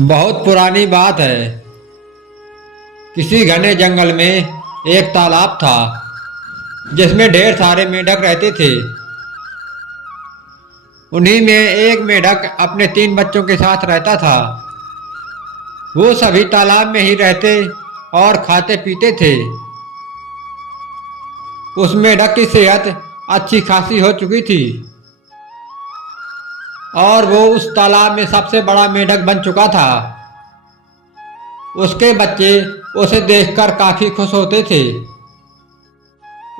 बहुत पुरानी बात है। किसी घने जंगल में एक तालाब था जिसमें ढेर सारे मेंढक रहते थे। उन्हीं में एक मेंढक अपने 3 बच्चों के साथ रहता था। वो सभी तालाब में ही रहते और खाते पीते थे। उस मेंढक की सेहत अच्छी खासी हो चुकी थी और वो उस तालाब में सबसे बड़ा मेंढक बन चुका था। उसके बच्चे उसे देखकर काफी खुश होते थे।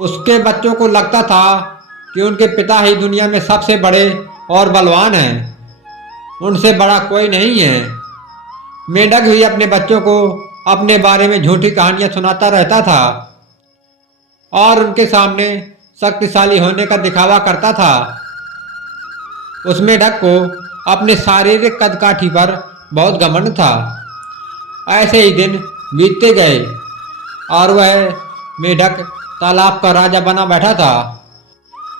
उसके बच्चों को लगता था कि उनके पिता ही दुनिया में सबसे बड़े और बलवान हैं, उनसे बड़ा कोई नहीं है। मेंढक भी अपने बच्चों को अपने बारे में झूठी कहानियां सुनाता रहता था और उनके सामने शक्तिशाली होने का दिखावा करता था। उस मेंढक को अपने शारीरिक कदकाठी पर बहुत घमंड था। ऐसे ही दिन बीतते गए और वह मेंढक तालाब का राजा बना बैठा था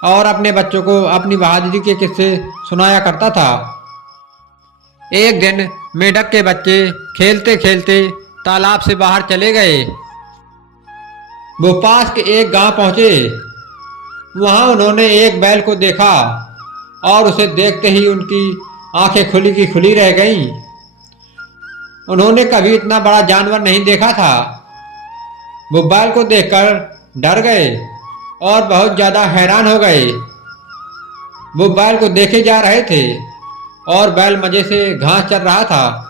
और अपने बच्चों को अपनी बहादुरी के किस्से सुनाया करता था। एक दिन मेंढक के बच्चे खेलते खेलते तालाब से बाहर चले गए। वो पास के एक गांव पहुंचे। वहां उन्होंने एक बैल को देखा और उसे देखते ही उनकी आंखें खुली की खुली रह गईं। उन्होंने कभी इतना बड़ा जानवर नहीं देखा था। वो बैल को देखकर डर गए और बहुत ज्यादा हैरान हो गए। वो बैल को देखे जा रहे थे और बैल मजे से घास चर रहा था।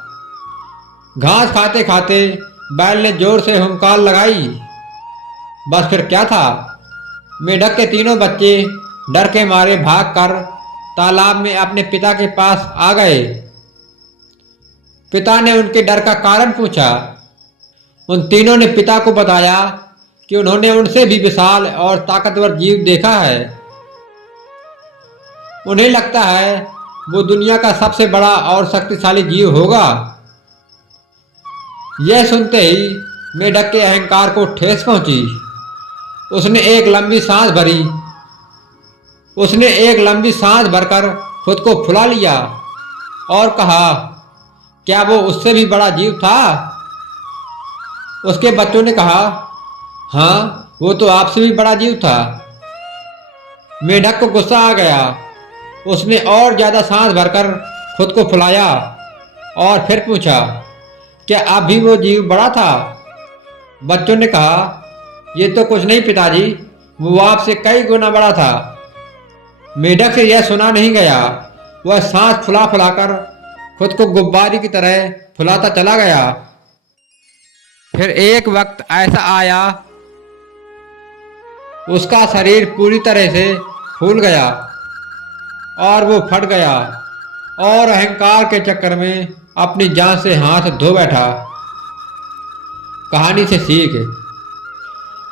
घास खाते खाते बैल ने जोर से हुंकार लगाई। बस फिर क्या था, मेंढक के 3 बच्चे डर के मारे भागकर तालाब में अपने पिता के पास आ गए। पिता ने उनके डर का कारण पूछा। उन तीनों ने पिता को बताया कि उन्होंने उनसे भी विशाल और ताकतवर जीव देखा है। उन्हें लगता है वो दुनिया का सबसे बड़ा और शक्तिशाली जीव होगा। यह सुनते ही मेंढक के अहंकार को ठेस पहुंची। उसने एक लंबी सांस भरकर खुद को फुला लिया और कहा, क्या वो उससे भी बड़ा जीव था? उसके बच्चों ने कहा, हाँ, वो तो आपसे भी बड़ा जीव था। मेंढक को गुस्सा आ गया। उसने और ज्यादा सांस भरकर खुद को फुलाया और फिर पूछा, क्या अब भी वो जीव बड़ा था? बच्चों ने कहा, ये तो कुछ नहीं पिताजी, वो आपसे कई गुना बड़ा था। मेंढक से यह सुना नहीं गया। वह सांस फुला फुलाकर खुद को गुब्बारे की तरह फुलाता चला गया। फिर एक वक्त ऐसा आया, उसका शरीर पूरी तरह से फूल गया और वो फट गया और अहंकार के चक्कर में अपनी जान से हाथ धो बैठा। कहानी से सीख।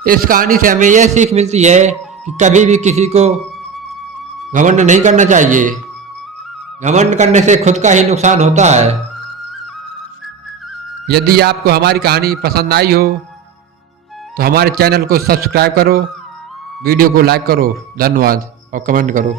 इस कहानी से हमें यह सीख मिलती है कि कभी भी किसी को घमंड नहीं करना चाहिए। घमंड करने से खुद का ही नुकसान होता है। यदि आपको हमारी कहानी पसंद आई हो तो हमारे चैनल को सब्सक्राइब करो, वीडियो को लाइक करो, धन्यवाद और कमेंट करो।